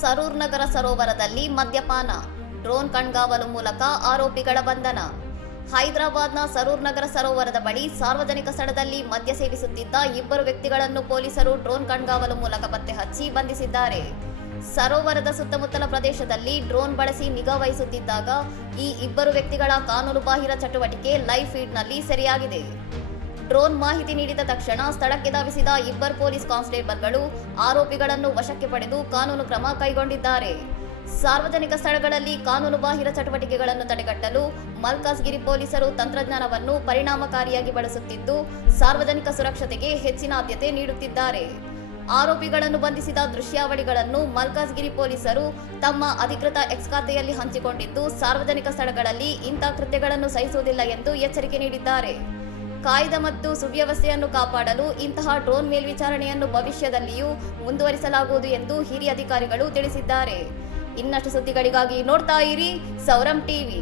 ಸರೂರ್ ನಗರ ಸರೋವರದಲ್ಲಿ ಮದ್ಯಪಾನ, ಡ್ರೋನ್ ಕಣ್ಗಾವಲು ಮೂಲಕ ಆರೋಪಿಗಳ ಬಂಧನ. ಹೈದರಾಬಾದ್ನ ಸರೂರ್ ನಗರ ಸರೋವರದ ಬಳಿ ಸಾರ್ವಜನಿಕ ಸ್ಥಳದಲ್ಲಿ ಮದ್ಯ ಸೇವಿಸುತ್ತಿದ್ದ ಇಬ್ಬರು ವ್ಯಕ್ತಿಗಳನ್ನು ಪೊಲೀಸರು ಡ್ರೋನ್ ಕಣ್ಗಾವಲು ಮೂಲಕ ಪತ್ತೆ ಹಚ್ಚಿ ಬಂಧಿಸಿದ್ದಾರೆ. ಸರೋವರದ ಸುತ್ತಮುತ್ತಲ ಪ್ರದೇಶದಲ್ಲಿ ಡ್ರೋನ್ ಬಳಸಿ ನಿಗಾ ವಹಿಸುತ್ತಿದ್ದಾಗ ಈ ಇಬ್ಬರು ವ್ಯಕ್ತಿಗಳ ಕಾನೂನುಬಾಹಿರ ಚಟುವಟಿಕೆ ಲೈವ್ ಫೀಡ್ನಲ್ಲಿ ಸೆರೆಯಾಗಿದೆ. ಡ್ರೋನ್ ಮಾಹಿತಿ ನೀಡಿದ ತಕ್ಷಣ ಸ್ಥಳಕ್ಕೆ ಧಾವಿಸಿದ ಇಬ್ಬರು ಪೊಲೀಸ್ ಕಾನ್ಸ್ಟೇಬಲ್ಗಳು ಆರೋಪಿಗಳನ್ನು ವಶಕ್ಕೆ ಪಡೆದು ಕಾನೂನು ಕ್ರಮ ಕೈಗೊಂಡಿದ್ದಾರೆ. ಸಾರ್ವಜನಿಕ ಸ್ಥಳಗಳಲ್ಲಿ ಕಾನೂನುಬಾಹಿರ ಚಟುವಟಿಕೆಗಳನ್ನು ತಡೆಗಟ್ಟಲು ಮಲ್ಕಾಜ್ಗಿರಿ ಪೊಲೀಸರು ತಂತ್ರಜ್ಞಾನವನ್ನು ಪರಿಣಾಮಕಾರಿಯಾಗಿ ಬಳಸುತ್ತಿದ್ದು, ಸಾರ್ವಜನಿಕ ಸುರಕ್ಷತೆಗೆ ಹೆಚ್ಚಿನ ಆದ್ಯತೆ ನೀಡುತ್ತಿದ್ದಾರೆ. ಆರೋಪಿಗಳನ್ನು ಬಂಧಿಸಿದ ದೃಶ್ಯಾವಳಿಗಳನ್ನು ಮಲ್ಕಾಜ್ಗಿರಿ ಪೊಲೀಸರು ತಮ್ಮ ಅಧಿಕೃತ ಎಕ್ಸ್ ಖಾತೆಯಲ್ಲಿ ಹಂಚಿಕೊಂಡಿದ್ದು, ಸಾರ್ವಜನಿಕ ಸ್ಥಳಗಳಲ್ಲಿ ಇಂಥ ಕೃತ್ಯಗಳನ್ನು ಸಹಿಸುವುದಿಲ್ಲ ಎಂದು ಎಚ್ಚರಿಕೆ ನೀಡಿದ್ದಾರೆ. ಕಾಯ್ದೆ ಮತ್ತು ಸುವ್ಯವಸ್ಥೆಯನ್ನು ಕಾಪಾಡಲು ಇಂತಹ ಡ್ರೋನ್ ಮೇಲ್ವಿಚಾರಣೆಯನ್ನು ಭವಿಷ್ಯದಲ್ಲಿಯೂ ಮುಂದುವರಿಸಲಾಗುವುದು ಎಂದು ಹಿರಿಯ ಅಧಿಕಾರಿಗಳು ತಿಳಿಸಿದ್ದಾರೆ. ಇನ್ನಷ್ಟು ಸುದ್ದಿಗಳಿಗಾಗಿ ನೋಡ್ತಾ ಇರಿ ಸೌರಂ ಟಿವಿ.